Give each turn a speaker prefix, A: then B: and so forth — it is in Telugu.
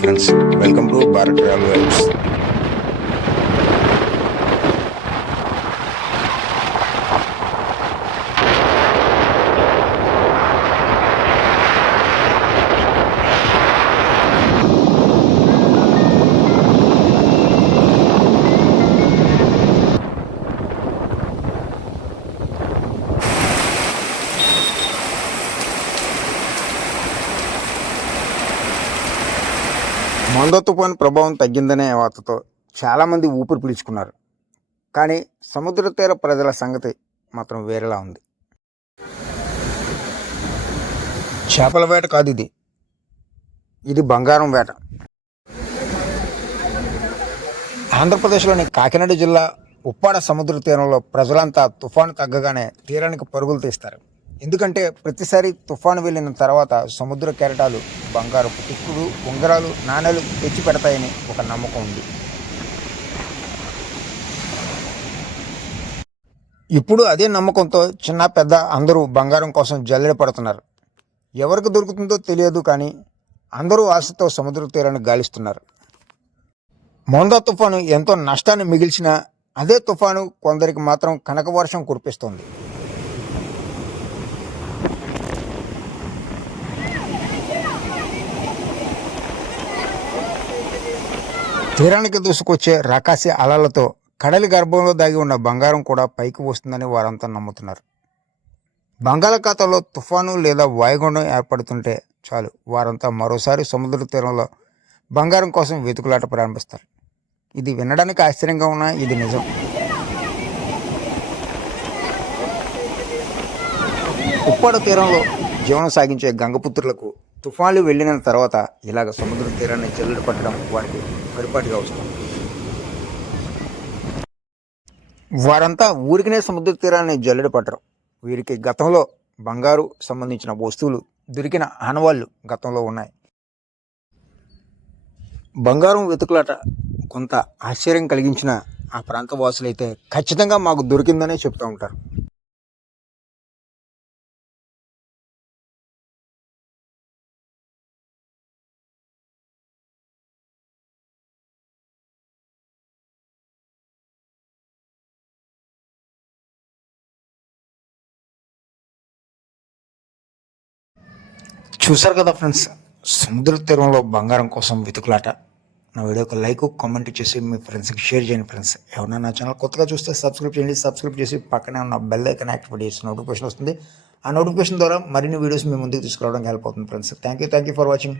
A: Friends welcome to Bharat travel మంద తుఫాను ప్రభావం తగ్గిందనే వార్తతో చాలామంది ఊపిరి పీల్చుకున్నారు. కానీ సముద్ర తీర ప్రజల సంగతి మాత్రం వేరేలా ఉంది. చేపల వేట కాదు ఇది. ఇది బంగారం వేట. ఆంధ్రప్రదేశ్లోని కాకినాడ జిల్లా ఉప్పాడ సముద్ర తీరంలో ప్రజలంతా తుఫాను తగ్గగానే తీరానికి పరుగులు తీస్తారు. ఎందుకంటే ప్రతిసారి తుఫాను వెళ్ళిన తర్వాత సముద్ర కెరటాలు బంగారపు టిక్కులు ఉంగరాలు నాణేలు తెచ్చి పెడతాయని ఒక నమ్మకం ఉంది. ఇప్పుడు అదే నమ్మకంతో చిన్న పెద్ద అందరూ బంగారం కోసం జల్లెడ పడుతున్నారు. ఎవరికి దొరుకుతుందో తెలియదు కానీ అందరూ ఆశతో సముద్ర తీరాన్ని గాలిస్తున్నారు. మొందా తుఫాను ఎంతో నష్టాన్ని మిగిల్చినా అదే తుఫాను కొందరికి మాత్రం కనక వర్షం కురిపిస్తోంది. తీరానికి దూసుకొచ్చే రకాసి అలలతో కడలి గర్భంలో దాగి ఉన్న బంగారం కూడా పైకి వస్తుందని వారంతా నమ్ముతున్నారు. బంగాళాఖాతంలో తుఫాను లేదా వాయుగుండం ఏర్పడుతుంటే చాలు వారంతా మరోసారి సముద్ర తీరంలో బంగారం కోసం వెతుకులాట ప్రారంభిస్తారు. ఇది వినడానికి ఆశ్చర్యంగా ఉన్నా ఇది నిజం. ఉప్పాడ తీరంలో జీవనం సాగించే గంగపుత్రులకు తుఫాన్లు వెళ్ళిన తర్వాత ఇలాగ సముద్ర తీరాన్ని జల్లుడు పట్టడం వారికి పరిపాటిగా వస్తుంది. వారంతా ఊరికినే సముద్ర తీరాన్ని జల్లెడ పట్టరు. వీరికి గతంలో బంగారు సంబంధించిన వస్తువులు దొరికిన ఆనవాళ్ళు గతంలో ఉన్నాయి. బంగారం వెతుకులాట కొంత ఆశ్చర్యం కలిగించిన ఆ ప్రాంత వాసులైతే ఖచ్చితంగా మాకు దొరికిందనే చెప్తూ ఉంటారు. చూసారు కదా ఫ్రెండ్స్? సముద్ర తీరంలో బంగారం కోసం వెతుకులాట. నా వీడియోకి లైక్ కామెంట్ చేసి మీ ఫ్రెండ్స్కి షేర్ చేయండి ఫ్రెండ్స్. ఎవరైనా నా ఛానల్ కొత్తగా చూస్తే సబ్స్క్రైబ్ చేయండి. సబ్స్క్రైబ్ చేసి పక్కనే ఉన్న బెల్ ఐకన్ యాక్టివేట్ చేసి నోటిఫికేషన్ వస్తుంది. ఆ నోటిఫికేషన్ ద్వారా మరిన్ని వీడియోస్ మీ ముందుకు తీసుకురావడానికి హెల్ప్ అవుతుంది friends. Thank you thank you for watching